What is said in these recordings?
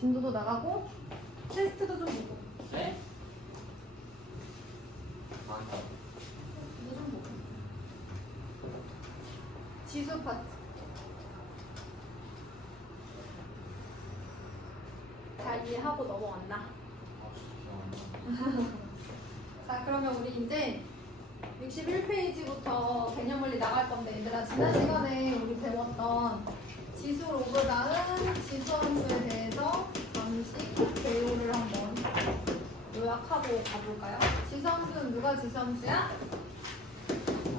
진도도 나가고 테스트도 좀 보고. 네? 많다. 테스트도 좀 보고. 지수 파트. 잘 이해하고 넘어왔나? 자, 그러면 우리 이제 61페이지부터 개념 원리 나갈 건데, 얘들아, 지난 시간에 우리 배웠던 지수 로그 다음 지수 함수에 대해서 잠시 배우를 한번 요약하고 가볼까요? 지수 함수는 누가 지수 함수야?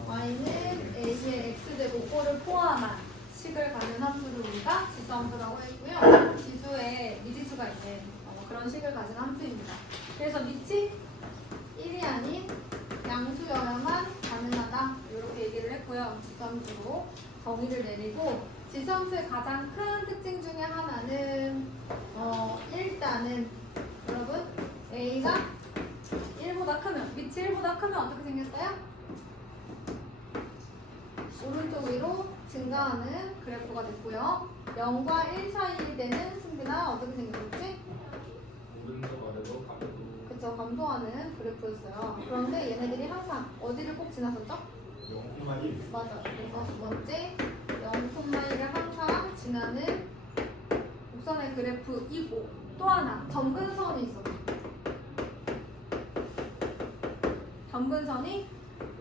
y는 a의 x제곱꼴을 포함한 식을 가진 함수를 우리가 지수 함수라고 했고요. 지수에 미지수가 있는 그런 식을 가진 함수입니다. 그래서 밑이 1이 아닌 양수여야만 가능하다 이렇게 얘기를 했고요. 지수함수로 정의를 내리고 지수함수의 가장 큰 특징 중에 하나는 일단은 여러분 a가 1보다 크면 밑이 1보다 크면 어떻게 생겼어요? 오른쪽 위로 증가하는 그래프가 됐고요. 0과 1 사이 되는 승비나 어떻게 생겼지? 오른쪽 아래로 가면도 그쵸, 감소하는 그래프였어요. 그런데 얘네들이 항상 어디를 꼭 지나섰죠? 0,1 맞아. 그래서 두 번째 0,1을 항상 지나는 곡선의 그래프이고 또 하나 점근선이 있었죠. 점근선이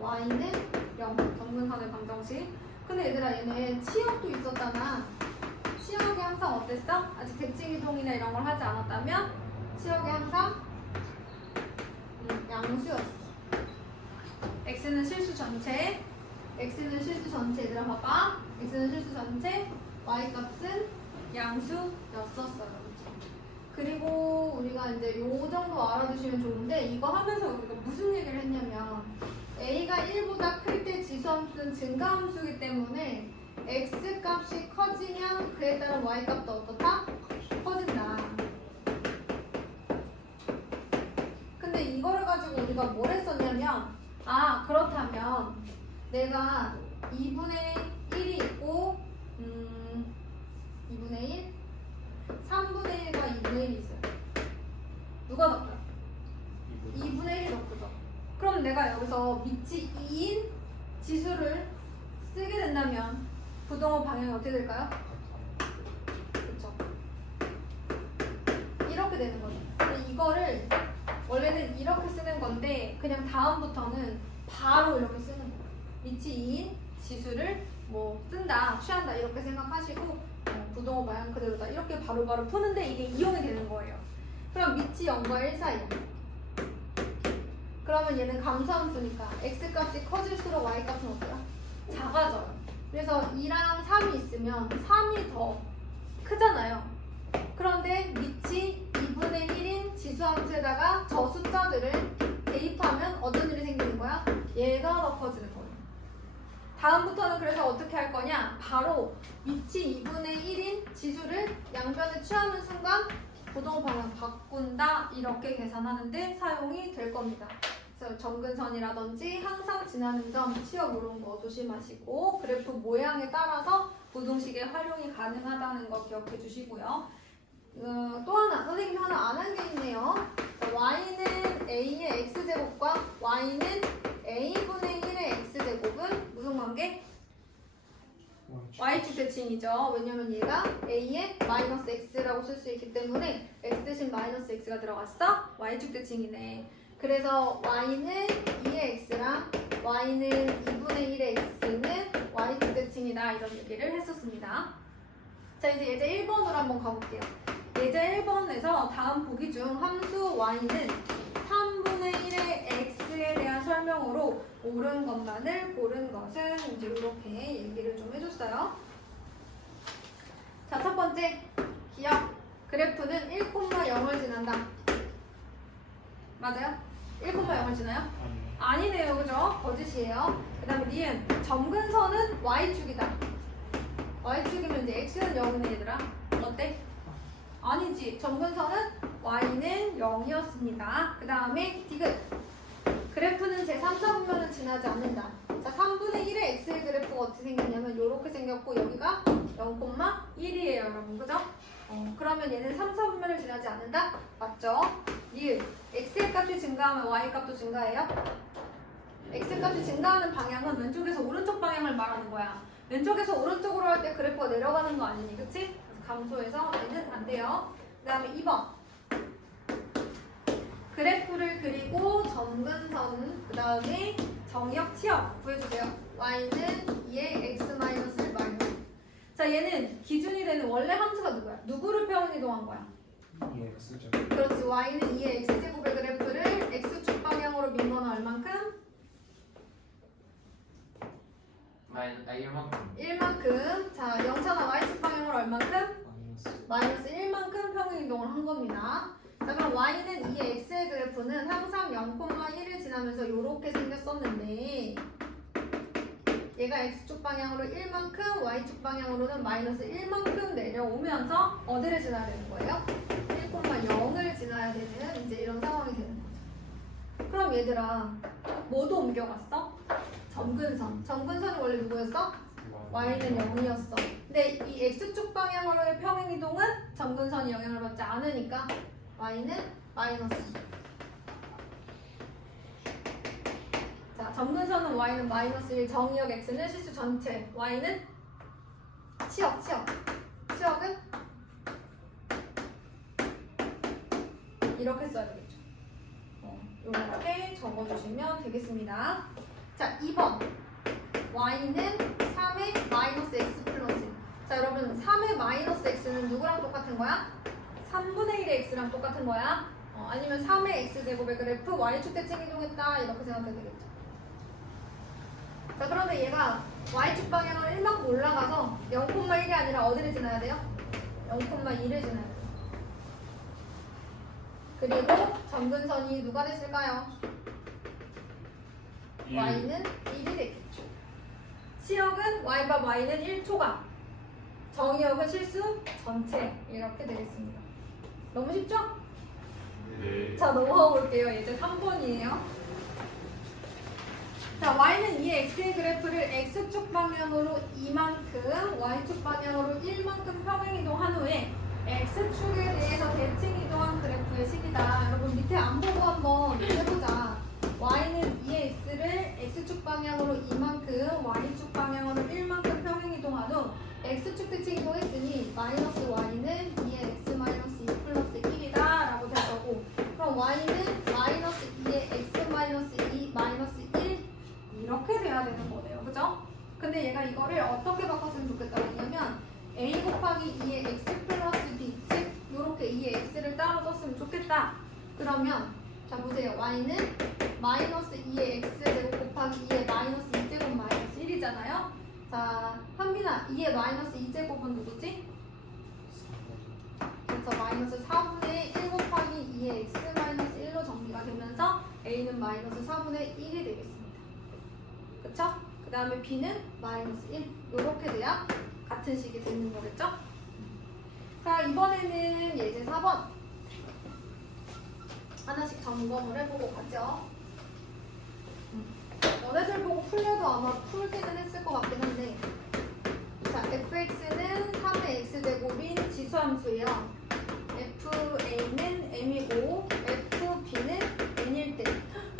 y는 0, 점근선의 방정식. 근데 얘들아 얘네 치역도 있었잖아. 치역이 항상 어땠어? 아직 대칭이동이나 이런 걸 하지 않았다면 치역이 항상 양수였어. x는 실수 전체, x는 실수 전체. 얘들아 봐봐. x는 실수 전체, y 값은 양수였었어요. 그리고 우리가 이제 요 정도 알아두시면 좋은데 이거 하면서 우리가 무슨 얘기를 했냐면 a가 1보다 클 때 지수함수는 증가함수이기 때문에 x 값이 커지면 그에 따른 y 값도 어떻다? 커진다. 근데 이거를 가지고 우리가 뭘 했었냐면 그렇다면 내가 2분의 1이 있고 2분의 1 3분의 1과 2분의 1이 있어요. 누가 넣을까요? 2분의 1이 넣고죠. 그럼 내가 여기서 밑이 2인 지수를 쓰게 된다면 부동호 방향이 어떻게 될까요? 그렇죠. 이렇게 되는 거죠. 근데 이거를 원래는 이렇게 쓰는 건데 그냥 다음부터는 바로 이렇게 쓰는 거예요. 밑이 2인 지수를 뭐 쓴다, 취한다 이렇게 생각하시고 부동호 방향 그대로다 이렇게 바로바로 푸는데 이게 이용이 되는 거예요. 그럼 밑이 0과 1 사이야. 그러면 얘는 감소함수니까 x값이 커질수록 y값은 어때요? 작아져요. 그래서 2랑 3이 있으면 3이 더 크잖아요. 그런데 밑이 2분의 1인 지수함수에다가 저 숫자들을 대입하면 어떤 일이 생기는 거야? 얘가 더 커지는 거예요. 다음부터는 그래서 어떻게 할 거냐? 바로 밑이 2분의 1인 지수를 양변에 취하는 순간 부동호 방향 바꾼다 이렇게 계산하는데 사용이 될 겁니다. 그래서 점근선이라든지 항상 지나는 점 치역 이런 거 조심하시고 그래프 모양에 따라서 부동식의 활용이 가능하다는 거 기억해 주시고요. 또 하나 선생님이 하나 안 한 게 있네요. y는 a의 x제곱과 y는 a분의 1의 x제곱은 무슨 관계? y축 대칭이죠. 왜냐면 얘가 a의 마이너스 x라고 쓸 수 있기 때문에 x 대신 마이너스 x가 들어갔어? y축 대칭이네. 그래서 y는 2의 x랑 y는 2분의 1의 x는 y축 대칭이다 이런 얘기를 했었습니다. 자 이제 예제 1번으로 한번 가볼게요. 예제 1번에서 다음 보기 중 함수 y는 3분의 1의 x에 대한 설명으로 옳은 것만을 고른 것은 이제 이렇게 얘기를 좀 해줬어요. 자, 첫 번째 기억. 그래프는 1,0을 지난다. 맞아요? 1,0을 지나요? 아니네요, 그죠? 거짓이에요. 그 다음에 니은 점근선은 y축이다. y축이면 이제 x는 0이네 얘들아. 어때? 아니지. 점근선은 y는 0이었습니다. 그 다음에 디귿. 그래프는 제3차분면을 지나지 않는다. 자, 3분의 1의 x의 그래프가 어떻게 생겼냐면 이렇게 생겼고 여기가 0,1이에요, 여러분. 그죠? 그러면 얘는 3, 4분면을 지나지 않는다? 맞죠? 니은 x의 값이 증가하면 y 값도 증가해요? x 값이 증가하는 방향은 왼쪽에서 오른쪽 방향을 말하는 거야. 왼쪽에서 오른쪽으로 할 때 그래프가 내려가는 거 아니니, 그치? 그래서 감소해서 얘는 안 돼요. 그 다음에 2번. 그래프를 그리고 점근선, 그 다음에 정역 치역 구해주세요. y는 2의 x-1 마이너스. 자, 얘는 기준이 되는 원래 함수가 누구야? 누구를 평행 이동한 거야? X죠. 그렇지. y는 2의 x제곱의 그래프를 x축 방향으로 민 거는 얼만큼? 1만큼. 1만큼. 자, 영차나 y축 방향으로 얼만큼? 마이너스 1만큼 평행 이동을 한 겁니다. 자, 그럼 y는 2의 x의 그래프는 항상 0,1을 지나면서 이렇게 생겼었는데 얘가 x축 방향으로 1만큼, y축 방향으로는 마이너스 1만큼 내려오면서 어디를 지나야 되는 거예요? 1,0을 지나야 되는 이제 이런 상황이 되는 거죠. 그럼 얘들아, 뭐도 옮겨갔어? 점근선. 점근선이 원래 누구였어? y는 0이었어. 근데 이 x축 방향으로의 평행이동은 점근선이 영향을 받지 않으니까 y는 마이너스. 자, 점근선은 y는 마이너스 1, 정의역 x는 실수 전체, y는 치역. 치역은 이렇게 써야 되겠죠. 이렇게 적어주시면 되겠습니다. 자, 2번. y는 3의 마이너스 x 플러스 1. 자, 여러분 3의 마이너스 x는 누구랑 똑같은 거야? 3분의 1의 x랑 똑같은 거야? 아니면 3의 x제곱의 그래프 y축 대칭 이동했다 이렇게 생각해도 되겠죠. 자, 그런데 얘가 y축 방향으로 1만큼 올라가서 0,1이 아니라 어디를 지나야 돼요? 0,2를 지나야 돼요. 그리고 점근선이 누가 됐을까요? y는 1이 되겠죠. 치역은 y과 y는 1초각, 정의역은 실수 전체 이렇게 되겠습니다. 너무 쉽죠? 네. 자, 넘어가 볼게요. 이제 3번이에요. 자, y는 2의 x의 그래프를 x축 방향으로 2만큼, y축 방향으로 1만큼 평행 이동한 후에 x축에 대해서 대칭 이동한 그래프의 식이다. 여러분 밑에 안 보고 한번 해보자. y는 2의 x를 x축 방향으로 2만큼, y축 방향으로 1만큼 평행 이동한 후 x축 대칭 이동했으니 마이너스 y는 2의 x 마이너스 2 플러스 1이다 라고 될 거고, 그럼 y는 마이너스 2의 x 마이너스 2 마이너스 1 이렇게 돼야 되는 거네요. 그죠? 근데 얘가 이거를 어떻게 바꿨으면 좋겠다고 했냐면 a 곱하기 2의 x 플러스 b, 즉 요렇게 2의 x를 따로 썼으면 좋겠다. 그러면 자 보세요. y는 마이너스 2의 x제곱 곱하기 2의 마이너스 2제곱 마이너스 1이잖아요. 자, 현빈아, 2의 마이너스 2제곱은 누구지? 그래서 마이너스 4분의 1 곱하기 2의 x 마이너스 1로 정리가 되면서 a는 마이너스 4분의 1이 되겠습니다. 그쵸? 그 다음에 b는 마이너스 1 이렇게 돼야 같은 식이 되는 거겠죠? 자, 이번에는 예제 4번 하나씩 점검을 해보고 가죠. 너네들 보고 풀려도 아마 풀기는 했을 것 같긴 한데, 자, fx는 3의 x제곱인 지수함수예요. fa는 m이고 fb는 n일 때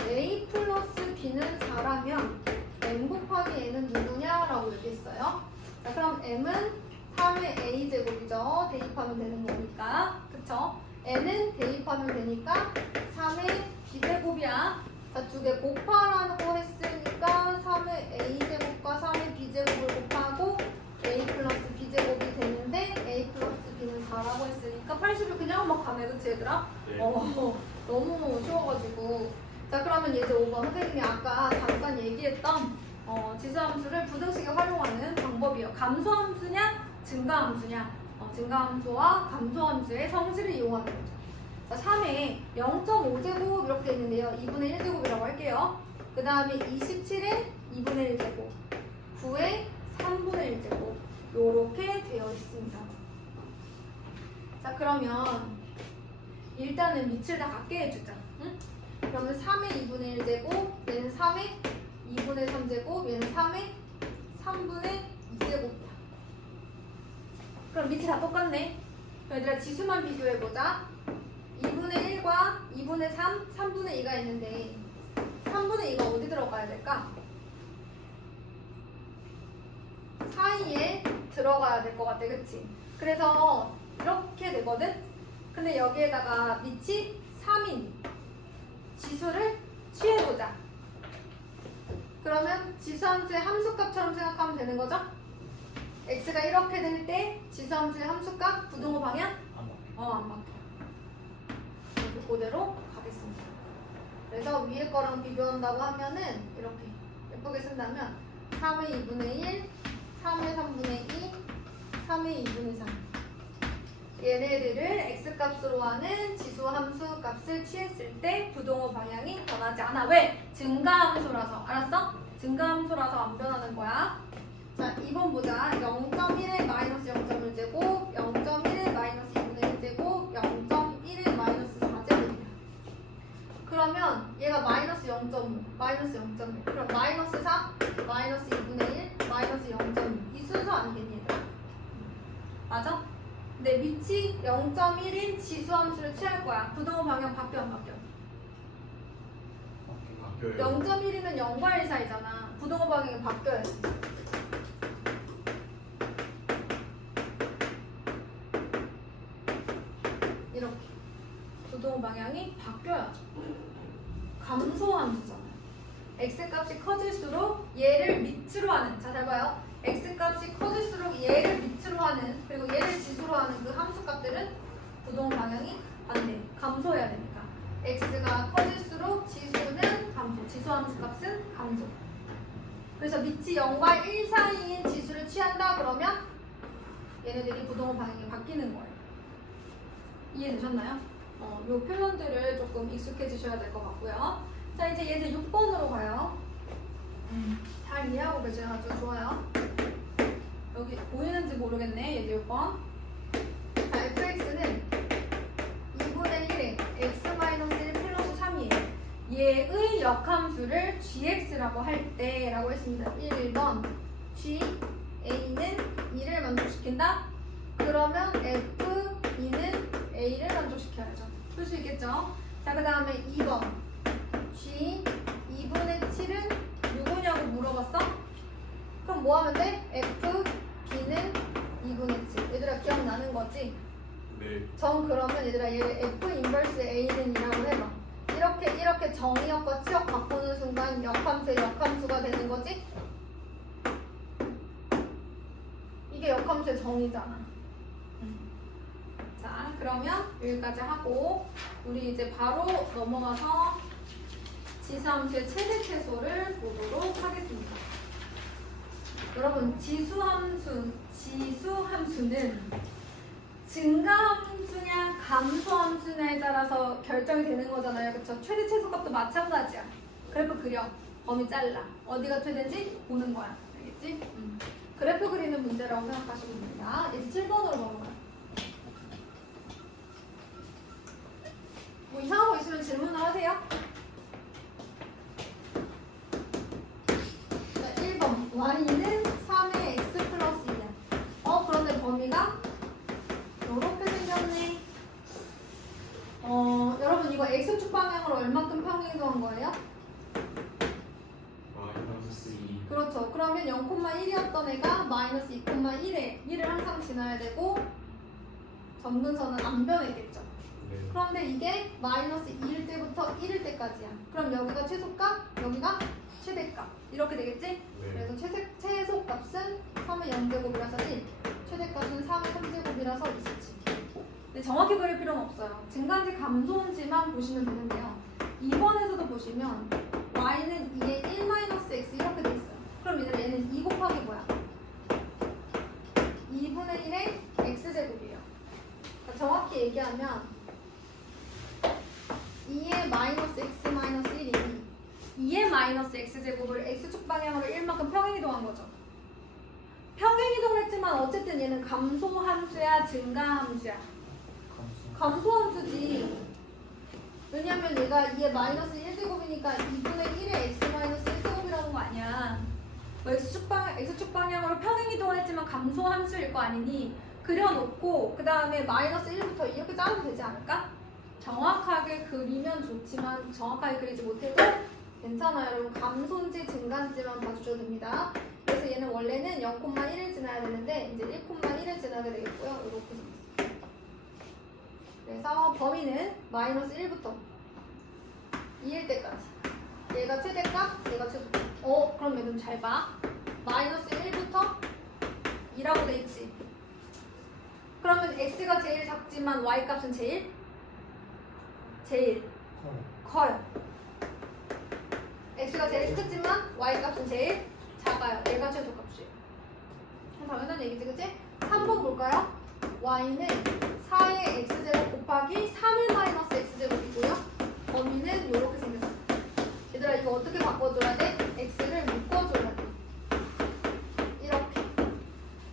a 플러스 b는 4라면 m 곱하기 n은 누구냐라고 얘기했어요. 자, 그럼 m은 3의 a제곱이죠. 대입하면 되는 거니까. 그쵸? n은 대입하면 되니까 3의 b제곱이야. 자, 두 개 곱하라고 했으니까 3의 a제곱과 3의 b제곱을 곱하고 a 플러스 b제곱이 되는데 a 플러스 b는 4라고 했으니까 80을 그냥 막 가네. 그치 얘들아? 네. 너무 쉬워가지고. 자, 그러면 예제 5번 선생님이 아까 잠깐 얘기했던 지수함수를 부등식에 활용하는 방법이에요. 감소함수냐 증가함수냐. 증가함수와 감소함수의 성질을 이용하는 거죠. 자, 3에 0.5제곱 이렇게 돼 있는데요. 2분의 1제곱이라고 할게요. 그 다음에 27에 2분의 1제곱, 9에 3분의 1제곱 요렇게 되어 있습니다. 자, 그러면 일단은 밑을 다 같게 해주자. 응? 그러면 3의 2분의 1제곱, 얘는 3의 2분의 3제곱, 얘는 3의 3분의 2제곱이야. 그럼 밑이 다 똑같네. 얘들아 지수만 비교해보자. 2분의 1과 2분의 3, 3분의 2가 있는데 3분의 2가 어디 들어가야 될까? 사이에 들어가야 될 것 같아, 그치? 그래서 이렇게 되거든? 근데 여기에다가 밑이 3인 지수를 취해보자. 그러면 지수함수의 함수값처럼 생각하면 되는 거죠? x가 이렇게 될 때 지수함수의 함수값 부동호 방향? 안 맞게. 안 바뀌어. 이렇게 그대로 가겠습니다. 그래서 위에 거랑 비교한다고 하면은 이렇게 예쁘게 쓴다면 3의 2분의 1, 3의 3분의 2, 3의 2분의 3 얘네들을 x값으로 하는 지수함수 값을 취했을 때 부동호 방향이 변하지 않아. 왜? 증가함수라서. 알았어? 증가함수라서 안 변하는 거야. 자, 2번 보자. 0.1의 마이너스 0.1제곱, 0.1의 마이너스 2분의 1제곱, 0.1의 마이너스 4제곱이야. 그러면 얘가 마이너스 0.5, 마이너스 0.1. 그럼 마이너스 4, 마이너스 2분의 1, 마이너스 0.2. 이 순서 아니겠니, 얘들아? 맞아? 근데 밑이 0.1인 지수함수를 취할 거야. 부동호 방향 바뀌어 안 바뀌어? 바뀌어요. 0.1이면 0과 1 사이잖아. 부동호 방향이 바뀌어야지. 이렇게 부동호 방향이 바뀌어야죠. 감소함수잖아요. x값이 커질수록 얘를 밑으로 하는, 자 잘 봐요. x값이 커질수록 얘를 밑으로 하는, 그리고 얘를 지수로 하는 그 함수값들은 부동호 방향이 반대, 감소해야 되니까. x가 커질수록 지수는 감소, 지수함수 값은 감소. 그래서 밑이 0과 1 사이인 지수를 취한다 그러면 얘네들이 부동호 방향이 바뀌는 거예요. 이해되셨나요? 요 표현들을 조금 익숙해지셔야 될 것 같고요. 자, 이제 얘들 6번으로 가요. 잘 이해하고 계세요. 아주 좋아요. 여기 보이는지 모르겠네. 얘들 6번. 자, fx는 2분의 1에 x-1 플러스 3이에요. 얘의 역함수를 gx라고 할 때라고 했습니다. 1번 g, a는 2를 만족시킨다? 그러면 f, 2는 a를 만족시켜야죠. 풀 수 있겠죠? 자, 그 다음에 2번 g, 2분의 7은 누구냐고 물어봤어? 그럼 뭐 하면 돼? f, b는 2분의 7. 얘들아 기억나는 거지? 네. 정 그러면 얘들아 얘 f 인버스 a는 이라고 해봐. 이렇게 정의역과 치역 바꾸는 순간 역함수의 역함수가 되는 거지? 이게 역함수의 정의잖아. 자, 그러면 여기까지 하고 우리 이제 바로 넘어가서 지수함수의 최대 최소를 보도록 하겠습니다. 여러분, 지수함수는 증가함수냐 감소함수냐에 따라서 결정이 되는 거잖아요. 그쵸? 최대 최소값도 마찬가지야. 그래프 그려. 범위 잘라. 어디가 최대인지 보는 거야. 알겠지? 그래프 그리는 문제라고 생각하시면 됩니다. 이제 7번으로 넘어가요. 뭐 이상한 거 있으면 질문을 하세요. 자, 1번. y는 3의 x 플러스 2야. 그런데 범위가 이렇게 생겼네. 여러분 이거 x축 방향으로 얼마큼 평행이동한 거예요? 마이너스 2. 그렇죠. 그러면 0,1이었던 애가 마이너스 2,1에 1을 항상 지나야 되고 점근선은 안 변했겠죠. 네. 그런데 이게 마이너스 2일 때부터 1일 때까지야. 그럼 여기가 최소값, 여기가 최대값. 이렇게 되겠지? 네. 그래서 최소값은 3의 0제곱이라서 1, 최대값은 3의 3제곱이라서 27. 근데 정확히 그릴 필요는 없어요. 증가인지 감소인지만 보시면 되는데요. 2번에서도 보시면 y는 2의 1-x 이렇게 돼 있어요. 그럼 이제 얘는 2 곱하기 뭐야? 2분의 1의 x제곱이에요. 그러니까 정확히 얘기하면 2의 마이너스 x 마이너스 1이 2의 마이너스 x제곱을 x축 방향으로 1만큼 평행이동한 거죠. 평행이동을 했지만 어쨌든 얘는 감소함수야 증가함수야? 감소함수지. 왜냐면 얘가 2의 마이너스 1제곱이니까 2분의 1의 x 마이너스 1제곱이라는 거 아니야. x축 방향으로 평행이동을 했지만 감소함수일 거 아니니 그려놓고 그 다음에 마이너스 1부터 이렇게 짜도 되지 않을까? 정확하게 그리면 좋지만 정확하게 그리지 못해도 괜찮아요. 여러분 감소인지 증가인지만 봐주셔도 됩니다. 그래서 얘는 원래는 0,1을 지나야 되는데 이제 1,1을 지나게 되겠고요. 이렇게 생겼어요. 그래서 범위는 마이너스 1부터 2일 때까지. 얘가 최대값, 얘가 최소값. 그럼 얘 좀 잘 봐. 마이너스 1부터 2라고 돼 있지. 그러면 x가 제일 작지만 y 값은 제일 커요. x가 제일 크지만 y 값은 제일 작아요. 얘가 최소값이에요. 당연한 얘기지, 그치? 3번 볼까요? y는 4의 x제곱 곱하기 3의 마이너스 x제곱이고요. 범위는 이렇게 생겼어요. 얘들아 이거 어떻게 바꿔줘야 돼? x를 묶어줘야 돼. 이렇게.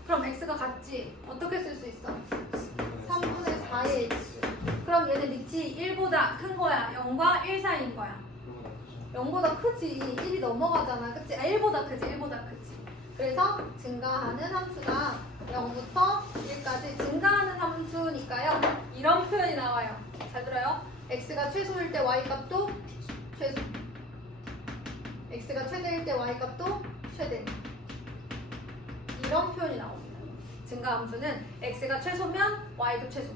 그럼 x가 같지? 어떻게 쓸 수 있어? 3분의 4의 x. 그럼 얘는 밑이 1보다 큰 거야? 0과 1 사이인 거야? 0보다 크지. 1이 넘어가잖아. 그치? 1보다 크지. 1보다 크지. 그래서 증가하는 함수가 0부터 1까지 증가하는 함수니까요. 이런 표현이 나와요. 잘 들어요? x가 최소일 때 y값도 최소. x가 최대일 때 y값도 최대. 이런 표현이 나옵니다. 증가 함수는 x가 최소면 y도 최소.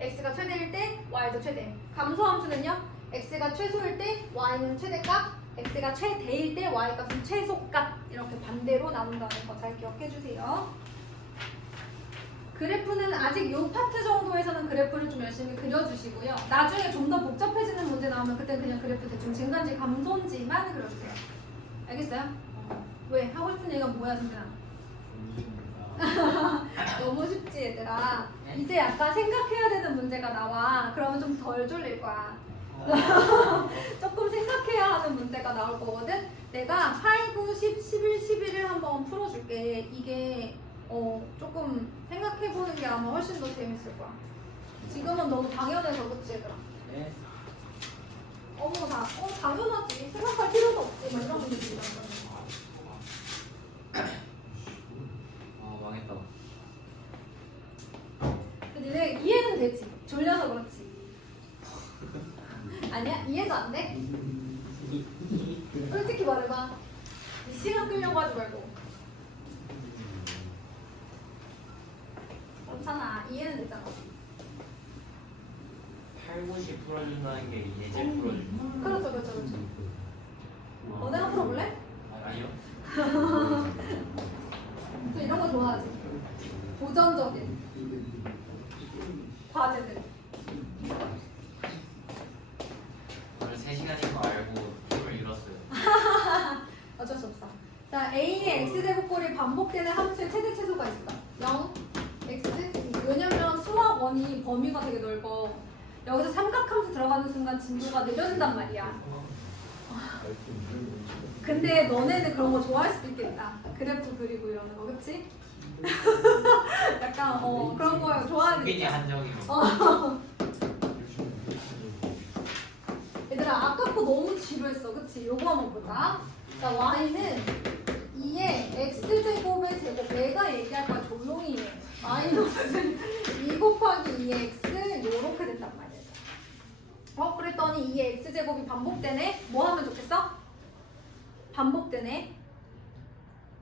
x가 최대일 때 y도 최대. 감소 함수는요? x가 최소일 때 y는 최대값, x가 최대일 때 y값은 최소값. 이렇게 반대로 나온다는 거 잘 기억해 주세요. 그래프는 아직 이 파트 정도에서는 그래프를 좀 열심히 그려주시고요. 나중에 좀 더 복잡해지는 문제 나오면 그때 그냥 그래프 대충 증가인지 감소인지만 그려주세요. 알겠어요? 왜? 하고 싶은 얘기가 뭐야, 승진아? 너무 쉽지, 얘들아. 이제 약간 생각해야 되는 문제가 나와. 그러면 좀 덜 졸릴 거야. 조금 생각해야 하는 문제가 나올 거거든. 내가 8, 9, 10, 11, 11을 한번 풀어줄게. 이게 조금 생각해보는 게 아마 훨씬 더 재밌을 거야. 지금은 너무 당연해서 그치, 얘들아? 네. 당연하지. 생각할 필요도 없지. 막 이런 분들이 있잖아. 망했다. 근데 내가 이해는 되지. 졸려서 그렇지. 아니야? 이해도 안 돼? 솔직히 말해봐. 시간 끌려고 하지 말고. 괜찮아. 이해는 되잖아. 8, 90 풀어준다는 게 예제 풀어준다. 그렇죠. 너네가 풀어볼래? 아니요. 또 이런 거 좋아하지. 도전적인 과제들. 오늘 3시간인 거 알고 힘을 잃었어요. 어쩔 수 없어. 자, a의 x제곱꼴이 반복되는 함수의 최대 최소가 있어. 0, x. 왜냐면 수학 원이 범위가 되게 넓어. 여기서 삼각함수 들어가는 순간 진도가 느려진단 말이야. 근데 너네는 그런 거 좋아할 수도 있겠다. 그래프 그리고 이러는 거, 그치? 약간 그런 거 좋아하는 승빈이 거. 한정인 거. 얘들아 아까 거 너무 지루했어, 그치? 요거 한번 보자. 자, y는 2의 x제곱의 제곱. 내가 얘기할 거야, 조용히 해. 마이너스 2 곱하기 2의 x 요렇게 된단 말이야. 그랬더니 2의 x제곱이 반복되네. 뭐 하면 좋겠어? 반복되네.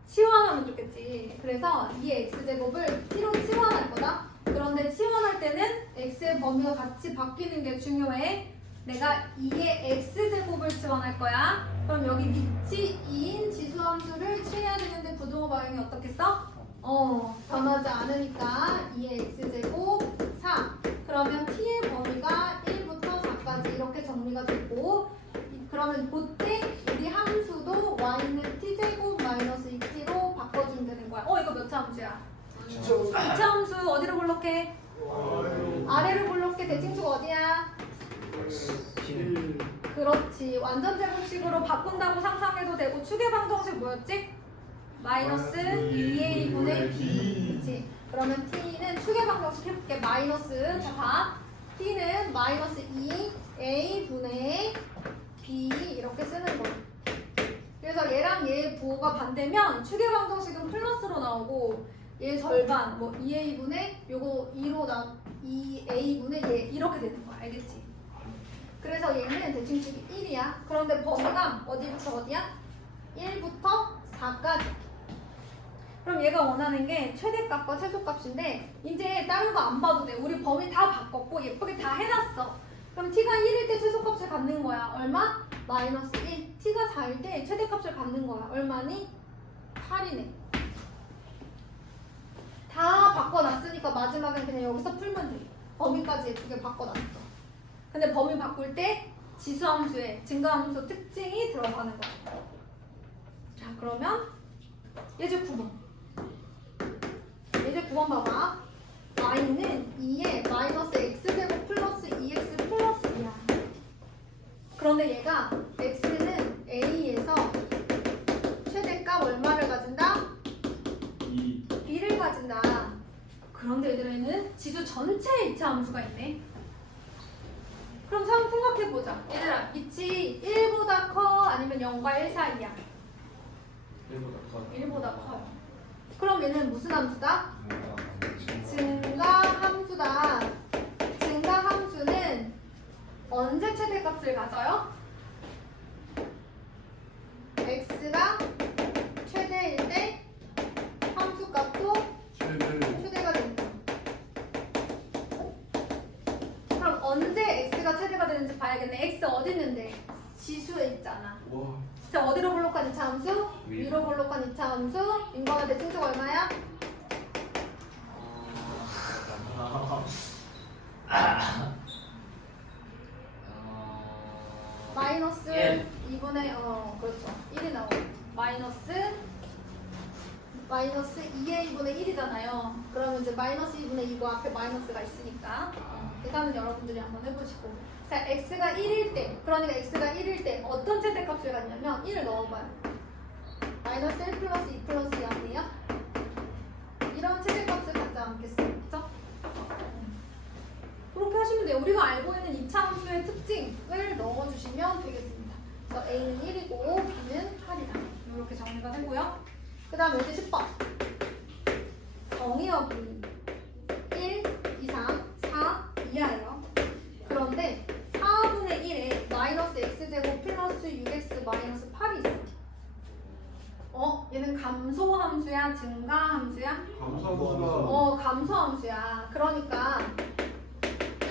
치환하면 좋겠지. 그래서 2의 x제곱을 t로 치환할 거다. 그런데 치환할 때는 x의 범위가 같이 바뀌는 게 중요해. 내가 2의 x제곱을 치환할 거야. 그럼 여기 밑이 2인 지수함수를 취해야 되는데 부등호 방향이 어떻겠어? 변하지 않으니까 2의 x제곱 4. 그러면 t의 범위가 1부터 4까지 이렇게 정리가 됐고, 그러면 그때 우리 함수도 y는 t제곱 마이너스 2t로 바꿔주면 되는 거야. 이거 몇 차 함수야? 2차 함수 어디로 블록해? 아래로 블록해. 대칭수가 어디야? 그렇지. 완전 제곱식으로 바꾼다고 상상해도 되고, 축의 방정식 뭐였지? 마이너스 2a분의 b. 그렇지. 그러면 t는 축의 방정식 해볼게. 마이너스, 자 봐. t는 마이너스 2a분의 b 이렇게 쓰는 거야. 그래서 얘랑 얘의 부호가 반대면 축의 방정식은 플러스로 나오고, 얘 절반 뭐 2a분의 요거 2로 2a분의 얘 이렇게 되는 거야. 알겠지? 그래서 얘는 대칭축이 1이야. 그런데 범위가 어디부터 어디야? 1부터 4까지. 그럼 얘가 원하는 게 최대값과 최소값인데 이제 다른 거 안 봐도 돼. 우리 범위 다 바꿨고 예쁘게 다 해놨어. 그럼 t가 1일 때 최소값을 갖는 거야. 얼마? 마이너스 1. t가 4일 때 최대값을 갖는 거야. 얼마니? 8이네. 다 바꿔놨으니까 마지막엔 그냥 여기서 풀면 돼. 범위까지 예쁘게 바꿔놨어. 근데 범위 바꿀 때 지수함수에 증가함수 특징이 들어가는 거야. 자, 그러면 예제 9번. 예제 9번 봐봐. y는 2에 마이너스 x제곱 플러스 2x 플러스 2야. 그런데 얘가 x는 a에서 최대값 얼마를 가진다? 2를 가진다. 그런데 얘들에는 지수 전체에 이차 함수가 있네. 그럼 한번 생각해보자. 얘들아, 빛이 1보다 커? 아니면 0과 1 사이야? 1보다 커요. 그럼 얘는 무슨 함수다? 증가 함수다. 증가 함수는 언제 최대값을 가져요? x가 최대일 때 함수값도 최대가 된다. 그럼 언제 x가 최대가 되는지 봐야겠네. x 어디 있는데? 지수에 있잖아. 자, 어디로 볼록한 이차 함수? 위로 볼록한 이차 함수. 인과가 대칭수가 얼마야? 마이너스 2분의 그렇죠. 1이 나오고 마이너스 2의 2분의 1이잖아요. 그러면 이제 마이너스 2분의 2고 앞에 마이너스가 있으니까 계산은 여러분들이 한번 해보시고. 자, x가 1일 때, 그러니까 x가 1일 때 어떤 최대값을 갖냐면 1을 넣어봐요. 마이너스 1 플러스 2 플러스 2 아니에요? 이런 최대값을 갖지 않겠어요? 그쵸? 그렇게 하시면 돼요. 우리가 알고 있는 이차 함수의 특징을 넣어주시면 되겠습니다. 그래서 a는 1이고 b는 8이다. 이렇게 정리가 되고요. 그 다음에 이제 10번. 정의역이 1, 2, 3, 4 이하예요. 그런데 4분의 1에 마이너스 x제곱 플러스 6x 마이너스 8이 있어. 얘는 감소함수야? 증가함수야? 감소함수야. 그러니까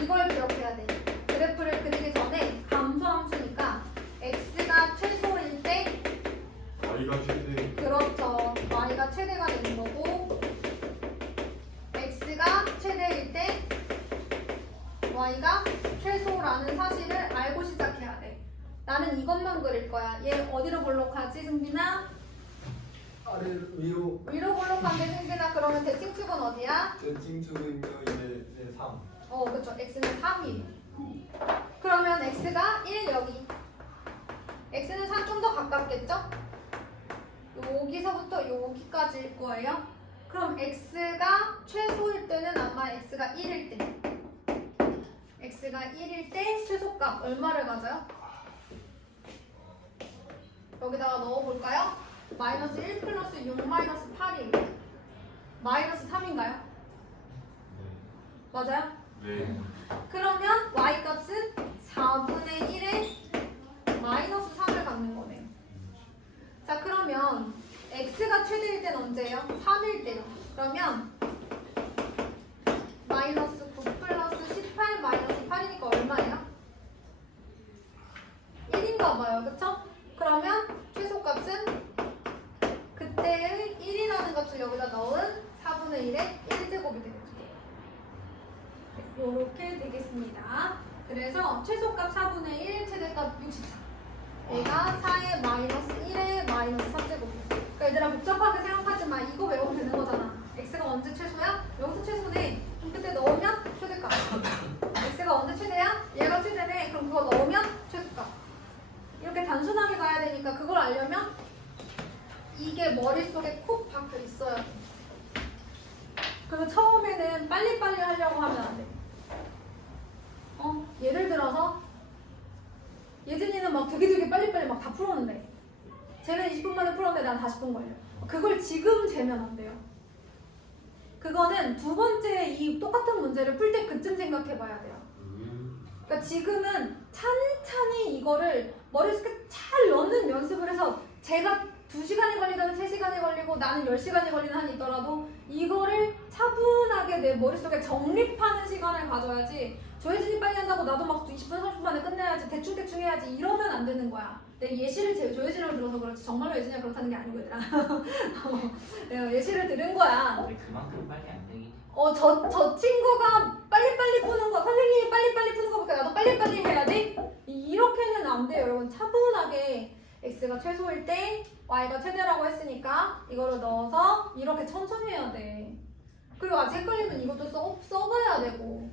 이걸 기억해야 돼. 그래프를 그리기 전에 감소함수니까 x가 최소일 때 y가 최대. 그렇죠. y가 최대가 되는 거고 x가 최대일 때 y가 최소라는 사실을 알고 시작해야 돼. 나는 이것만 그릴 거야. 얘 어디로 볼록하지, 승빈아? 위로 볼록한데 승빈아, 그러면 대칭축은 어디야? 대칭축은요 이제 3. 그렇죠. x는 3이. 그러면 x가 1 여기. x는 3 좀 더 가깝겠죠? 여기서부터 여기까지일 거예요. 그럼 x가 최소일 때는 아마 x가 1일 때. x가 1일 때 최소값 얼마를 가져요? 여기다가 넣어볼까요? 마이너스 1 플러스 6 마이너스 8이 마이너스 3인가요? 맞아요? 네. 그러면 y값은 4분의 1에 마이너스 3을 갖는 거네요. 자, 그러면 x가 최대일 때는 언제예요? 3일 때요. 그러면 마이너스 9 플러스 18 마이너스 8이니까 얼마예요? 1인가 봐요. 그쵸? 그러면 최소값은 그때의 1이라는 값을 여기다 넣은 4분의 1의 1제곱이 되겠죠. 이렇게 되겠습니다. 그래서 최소값 4분의 1, 최대값 64. 얘가 4의 마이너스 1의 마이너스 3제곱이야. 그러니까 얘들아 복잡하게 생각하지 마. 이거 외우면 되는 거잖아. x가 언제 최소야? 여기서 최소네. 그럼 그때 넣으면 최대값. x가 언제 최대야? 얘가 최대네. 그럼 그거 넣으면 최소값. 이렇게 단순하게 가야 되니까 그걸 알려면 이게 머릿속에 콕 박혀 있어야 돼. 그리고 처음에는 빨리빨리 하려고 하면 안 돼. 예를 들어서 예진이는 막 되게 빨리빨리 막 다 풀었는데 쟤는 20분 만에 풀었는데 난 40분 걸려. 그걸 지금 재면 안 돼요. 그거는 두 번째 이 똑같은 문제를 풀 때 그쯤 생각해 봐야 돼요. 그러니까 지금은 찬찬히 이거를 머릿속에 잘 넣는 연습을 해서 제가 2시간이 걸리든 3시간이 걸리고 나는 10시간이 걸리는 한이 있더라도 이거를 차분하게 내 머릿속에 정립하는 시간을 가져야지 조혜진이 빨리 한다고 나도 막 20분 30분 만에 끝내야지 대충대충 해야지 이러면 안 되는 거야. 내가 예시를 조혜진을 들어서 그렇지 정말로 예진이가 그렇다는 게 아니고 얘들아. 내가 예시를 들은 거야. 우리 그만큼 빨리 안 되긴 해. 저 친구가 빨리빨리 푸는 거, 선생님이 빨리빨리 푸는 거 보니까 나도 빨리빨리 해야지? 이렇게는 안 돼요, 여러분. 차분하게 x가 최소일 때 y가 최대라고 했으니까 이거를 넣어서 이렇게 천천히 해야 돼. 그리고 아직 헷갈리면 이것도 써봐야 되고.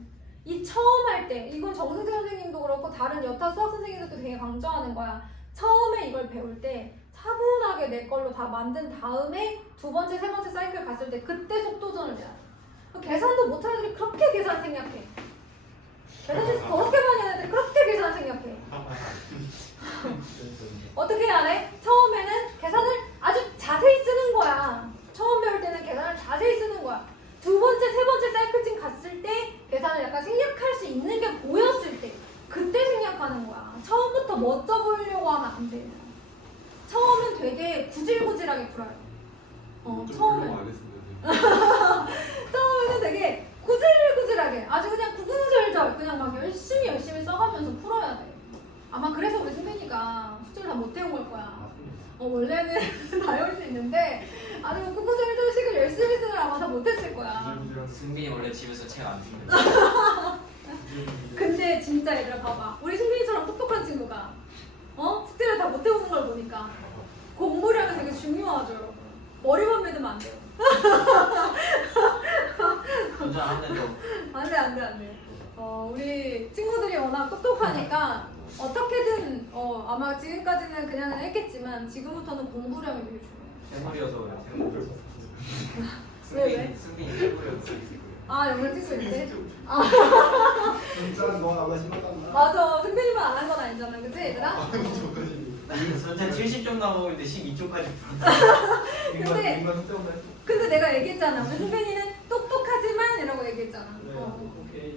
이 처음 할 때, 이건 정승태 선생님도 그렇고 다른 여타 수학 선생님들도 되게 강조하는 거야. 처음에 이걸 배울 때 차분하게 내 걸로 다 만든 다음에 두 번째, 세 번째 사이클 갔을 때 그때 속도전을 해야 돼. 계산도 못하는 애들이 그렇게 계산 생략해. 계산 실수 더럽게 많이 하는 애들이 그렇게 계산 생략해. 어떻게 해야 돼? 처음에는 계산을 아주 자세히 쓰는 거야. 처음 배울 때는 계산을 자세히 쓰는 거야. 두 번째, 세 번째 사이클쯤 갔을 때 계산을 약간 생략할 수 있는 게 보였을 때 그때 생략하는 거야. 처음부터 멋져 보이려고 하면 안 돼. 처음엔 되게 구질구질하게 풀어요. 처음엔 안 했습니다. 처음에는 되게 구질구질하게 아주 그냥 구구절절 그냥 막 열심히 써가면서 풀어야 돼. 아마 그래서 우리 승민이가 숙제를 다 못 해온 걸 거야. 원래는 다 외울 수 있는데 아주 구구절절식을 열심히 쓰느라 아마 다 못했을 거야. 승빈이 원래 집에서 책 안 펴요. 근데 진짜 얘들아 봐봐. 우리 승민이처럼 똑똑한 친구가 숙제를 다 못 해오는 걸 보니까 공부량은 되게 중요하죠, 여러분. 머리만 믿으면 안 돼요. 운전하는데도 안 돼. 우리 친구들이 워낙 똑똑하니까 어떻게든 아마 지금까지는 그냥 했겠지만 지금부터는 공부량이 되게 중요해요. 해물이어서 그래요. 왜? 승빈이 해물이어서 아, 영어 찍고 있대? 진짜 너 아마 심각한다. 맞아. 승빈이만 안 한 건 아니잖아. 그치, 얘들아? 전체 70쪽 나오는데 12쪽까지 풀었다. 근데- 근데 내가 얘기했잖아. 우리 승빈이는 똑똑하지만 이라고 얘기했잖아. 오케이.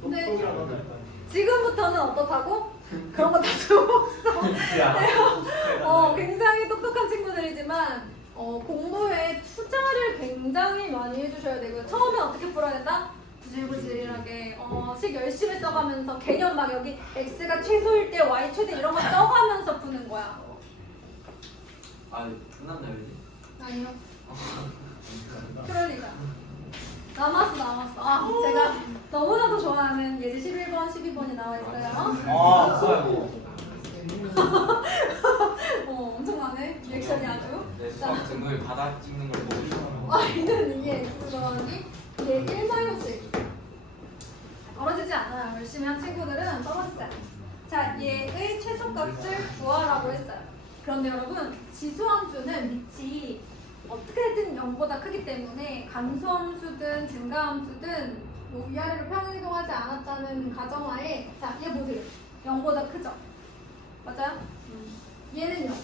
근데- 똑똑이라고 하면 지금부터는 어떻다고? 그런 거 다 소용없어. 굉장히 똑똑한 친구들이지만 공부에 투자를 굉장히 많이 해주셔야 되고요. 처음에 어떻게 풀어야 된다? 구질구질하게 식 열심히 써가면서 개념 막 여기 x가 최소일 때 y 최대 이런 거 써가면서 푸는 거야. 아, 끝났나요 이제? 아니요. 그럴 리가. 남았어. 제가 너무나도 좋아하는 예지 11번, 12번이 나와 있어요. 아, 좋아요. 엄청나네. 리액션이 아주. 내 수학 등급에 바닥 찍는 걸 보고 싶어. y는 2x 더하기 얘 1-x. 떨어지지 않아요. 열심히 한 친구들은 떨어지지 않아요. 자, 얘의 최소값을 구하라고 했어요. 그런데 여러분, 지수함수는 밑이 어떻게든 0보다 크기 때문에 감소함수든 증가함수든 뭐 위아래로 평행이동하지 않았다는 가정하에 자, 얘 보세요. 0보다 크죠? 맞아요? 얘는 0.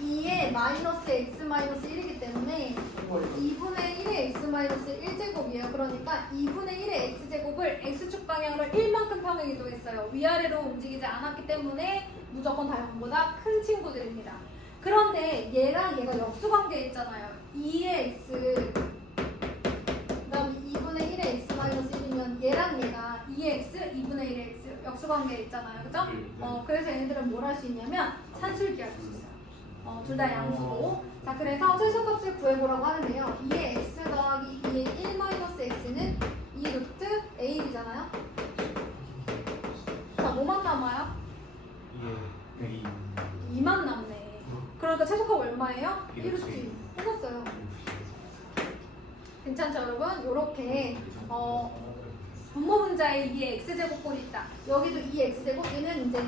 2에 마이너스 x 마이너스 1이기 때문에 2분의 1의 x 마이너스 1제곱이에요. 그러니까 2분의 1의 x제곱을 x축 방향으로 1만큼 평행이동했어요. 위아래로 움직이지 않았기 때문에 무조건 다 0보다 큰 친구들입니다. 그런데 얘랑 얘가 역수관계에 있잖아요. 2의 x 그다음 2분의 1의 x 마이너스 1이면 얘랑 얘가 2의 x, 2분의 1의 x 역수관계에 있잖아요. 그죠? 그래서 얘네들은 뭘 할 수 있냐면 산술기 할 수 있어요. 둘 다 양수고. 자, 그래서 최소값을 구해보라고 하는데요. 2의 x 더하기 2의 1 마이너스 x는 2 루트 a이잖아요. 자, 뭐만 남아요? 2만 남네. 그러니까 최소값 얼마예요? 1 루트 2. 해봤어요. 괜찮죠, 여러분? 요렇게 분모 분자에 2의 x제곱꼴이 있다. 여기도 2의 x제곱, 얘는 이제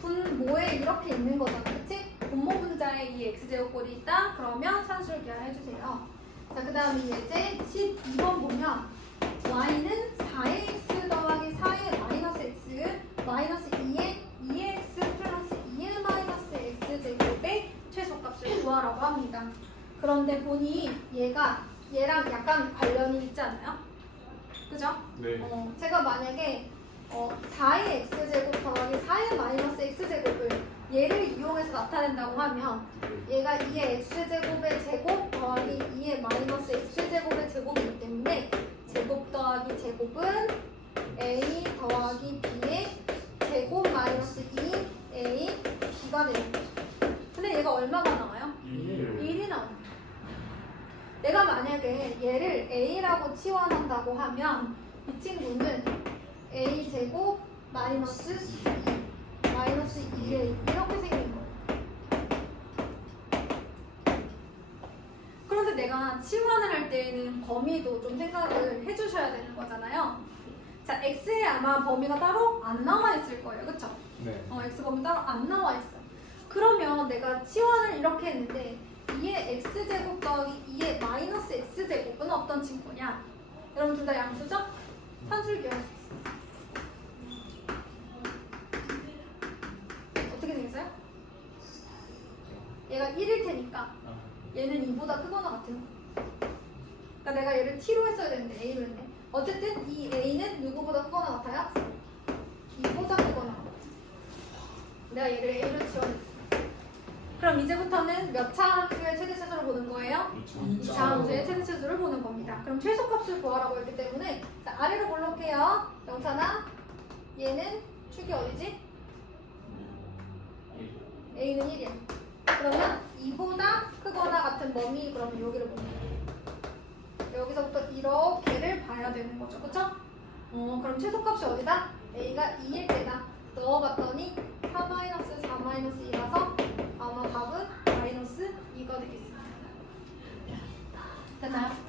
분모에 이렇게 있는 거잖아, 그치? 분모 분자에 2의 x제곱꼴이 있다. 그러면 산수를 계산해주세요. 자, 그 다음에 이제 12번 보면 y는 4의 x 더하기 4의 마이너스 x 마이너스 2의 2x 플러스 2의 마이너스 x제곱의 최소값을 구하라고 합니다. 그런데 보니 얘가 얘랑 약간 관련이 있지 않나요? 그죠? 네. 제가 만약에 4의 x제곱 더하기 4의 마이너스 x제곱을 얘를 이용해서 나타낸다고 하면 얘가 2의 x제곱의 제곱 더하기 2의 마이너스 x제곱의 제곱이기 때문에 제곱 더하기 제곱은 a 더하기 b의 제곱 마이너스 2a b가 되는 거죠. 근데 얘가 얼마가 나와요? 1이 나와요. 내가 만약에 얘를 a라고 치환한다고 하면 이 친구는 a 제곱 마이너스 2 마이너스 2a 이렇게 생긴 거예요. 그런데 내가 치환을 할 때에는 범위도 좀 생각을 해주셔야 되는 거잖아요. 자, x에 아마 범위가 따로 안 나와 있을 거예요. 그쵸? 네. x 범위 따로 안 나와 있어요. 그러면 내가 치환을 이렇게 했는데 2의 x제곱 더하기 2의 마이너스 x제곱은 어떤 친구냐? 여러분 둘 다 양수죠? 산술기할 수 있어요. 어떻게 생겼어요? 얘가 1일 테니까 얘는 2보다 크거나 같은 거. 그러니까 내가 얘를 t로 했어야 되는데 a로 했네. 어쨌든 이 a는 누구보다 크거나 같아요? 2보다 크거나 같아요. 내가 얘를 a로 지원했어. 그럼 이제부터는 몇 차 함수의 최대차수를 보는 거예요? 2차 함수의 최대차수를 보는 겁니다. 그럼 최소값을 구하라고 했기 때문에 자, 아래로 볼록해요. 영찬아, 얘는 축이 어디지? a는 1이야. 그러면 2보다 크거나 같은 범위 그러면 여기를 보는 거예요. 여기서부터 이렇게를 봐야 되는 거죠. 그쵸? 그럼 최소값이 어디다? a가 2일 때다. 넣어봤더니 4-4-2라서 아마 답은 마이너스 2가 되겠습니다. 됐나요?